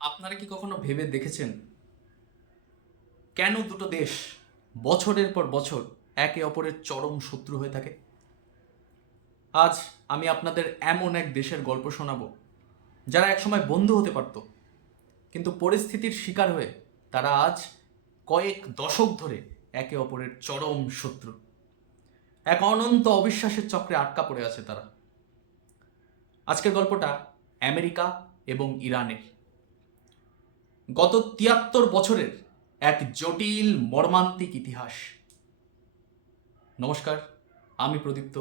আপনারা কি কখনো ভেবে দেখেছেন কেন দুটো দেশ বছরের পর বছর একে অপরের চরম শত্রু হয়ে থাকে? আজ আমি আপনাদের এমন এক দেশের গল্প শোনাবো যারা একসময় বন্ধু হতে পারত, কিন্তু পরিস্থিতির শিকার হয়ে তারা আজ কয়েক দশক ধরে একে অপরের চরম শত্রু। এক অনন্ত অবিশ্বাসের চক্রে আটকা পড়ে আছে তারা। আজকের গল্পটা আমেরিকা এবং ইরানের গত ৭৩ বছরের এক জটিল মর্মান্তিক ইতিহাস। নমস্কার, আমি প্রদীপ্ত।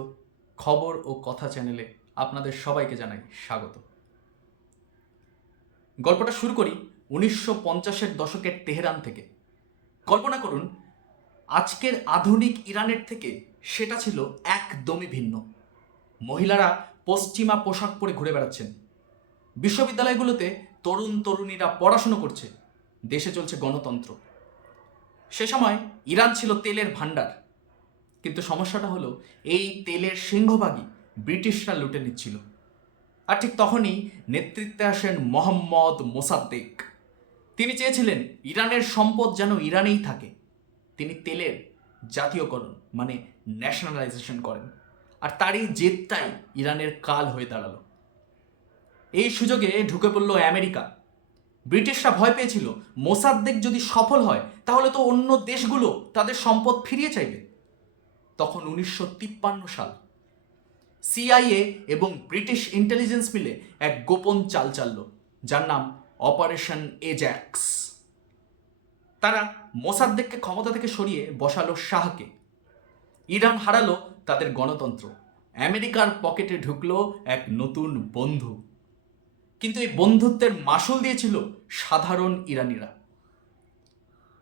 খবর ও কথা চ্যানেলে আপনাদের সবাইকে জানাই স্বাগত। গল্পটা শুরু করি ১৯৫০-এর দশকের তেহরান থেকে। কল্পনা করুন, আজকের আধুনিক ইরানের থেকে সেটা ছিল একদমই ভিন্ন। মহিলারা পশ্চিমা পোশাক পরে ঘুরে বেড়াচ্ছেন, বিশ্ববিদ্যালয়গুলোতে তরুণ তরুণীরা পড়াশুনো করছে, দেশে চলছে গণতন্ত্র। সে সময় ইরান ছিল তেলের ভাণ্ডার, কিন্তু সমস্যাটা হলো এই তেলের সিংহভাগই ব্রিটিশরা লুটে নিচ্ছিল। আর ঠিক তখনই নেতৃত্বে আসেন মোহাম্মদ মোসাদ্দেক। তিনি চেয়েছিলেন ইরানের সম্পদ যেন ইরানেই থাকে। তিনি তেলের জাতীয়করণ মানে ন্যাশনালাইজেশন করেন, আর তারই জেদটাই ইরানের কাল হয়ে দাঁড়ালো। এই সুযোগে ঢুকে পড়ল আমেরিকা। ব্রিটিশরা ভয় পেয়েছিল মোসাদ্দেক যদি সফল হয় তাহলে তো অন্য দেশগুলো তাদের সম্পদ ফিরিয়ে চাইবে। তখন ১৯৫৩ সাল, সিআইএ এবং ব্রিটিশ ইন্টেলিজেন্স মিলে এক গোপন চাল চালল, যার নাম অপারেশন এজ্যাক্স। তারা মোসাদ্দেককে ক্ষমতা থেকে সরিয়ে বসালো শাহকে। ইরান হারালো তাদের গণতন্ত্র। আমেরিকার পকেটে ঢুকলো এক নতুন বন্ধু। কিন্তু এই বন্ধুত্বের মাসুল দিয়েছিল সাধারণ ইরানিরা।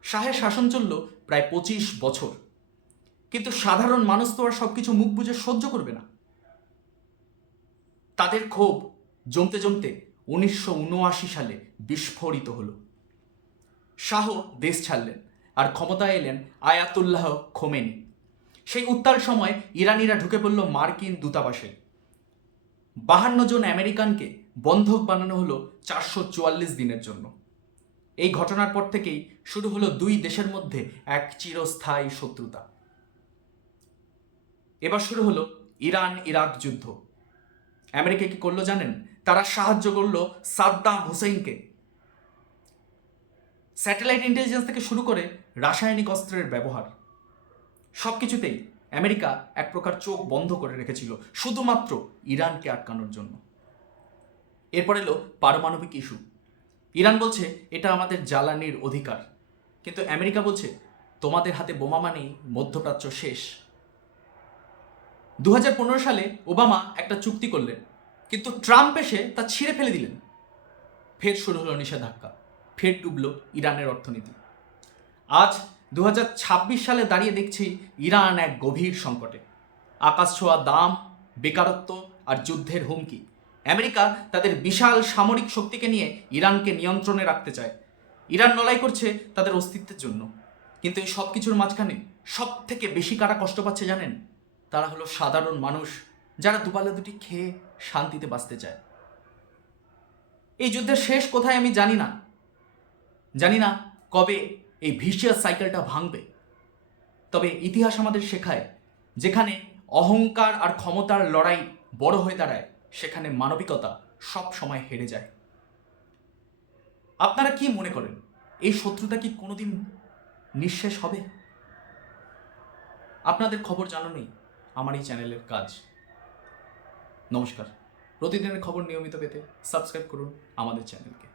শাহের শাসন চলল প্রায় ২৫ বছর, কিন্তু সাধারণ মানুষ তো আর সবকিছু মুখ বুজে সহ্য করবে না। তাদের ক্ষোভ জমতে জমতে ১৯৭৯ সালে বিস্ফোরিত হলো। শাহ দেশ ছাড়লেন আর ক্ষমতায় এলেন আয়াতুল্লাহ খোমেনি। সেই উত্তাল সময় ইরানিরা ঢুকে পড়ল মার্কিন দূতাবাসে। ৫২ জন আমেরিকানকে বন্ধক বানানো হলো ৪৪৪ দিনের জন্য। এই ঘটনার পর থেকেই শুরু হলো দুই দেশের মধ্যে এক চিরস্থায়ী শত্রুতা। এবার শুরু হলো ইরান ইরাক যুদ্ধ। আমেরিকা কি করলো জানেন? তারা সাহায্য করলো সাদ্দাম হুসেইনকে। স্যাটেলাইট ইন্টেলিজেন্স থেকে শুরু করে রাসায়নিক অস্ত্রের ব্যবহার, সব কিছুতেই আমেরিকা এক প্রকার চোখ বন্ধ করে রেখেছিল শুধুমাত্র ইরানকে আটকানোর জন্য। এরপর এলো পারমাণবিক ইস্যু। ইরান বলছে এটা আমাদের জ্বালানির অধিকার, কিন্তু আমেরিকা বলছে তোমাদের হাতে বোমা মানেই মধ্যপ্রাচ্য শেষ। ২০১৫ সালে ওবামা একটা চুক্তি করলেন, কিন্তু ট্রাম্প এসে তা ছিঁড়ে ফেলে দিলেন। ফের শুরু হলো নিষেধাজ্ঞা, ফের ডুবল ইরানের অর্থনীতি। আজ ২০২৬ সালে দাঁড়িয়ে দেখছি ইরান এক গভীর সংকটে। আকাশ ছোঁয়া দাম, বেকারত্ব আর যুদ্ধের হুমকি। আমেরিকা তাদের বিশাল সামরিক শক্তিকে নিয়ে ইরানকে নিয়ন্ত্রণে রাখতে চায়। ইরান লড়াই করছে তাদের অস্তিত্বের জন্য, কিন্তু এই সব কিছুর মাঝখানে সব থেকে বেশি কারা কষ্ট পাচ্ছে জানেন? তারা হলো সাধারণ মানুষ, যারা দুবেলা দুটি খেয়ে শান্তিতে বাঁচতে চায়। এই যুদ্ধের শেষ কোথায় আমি জানি না। জানি না কবে এই ভিশিয়াস সাইকেলটা ভাঙবে। তবে ইতিহাস আমাদের শেখায়, যেখানে অহংকার আর ক্ষমতার লড়াই বড় হয়ে দাঁড়ায়, সেখানে মানবিকতা সব সময় হেরে যায়। আপনারা কি মনে করেন, এই শত্রুতা কি কোনোদিন নিঃশেষ হবে? আপনাদের খবর জানানোই আমার এই চ্যানেলের কাজ। নমস্কার। প্রতিদিনের খবর নিয়মিত পেতে সাবস্ক্রাইব করুন আমাদের চ্যানেলকে।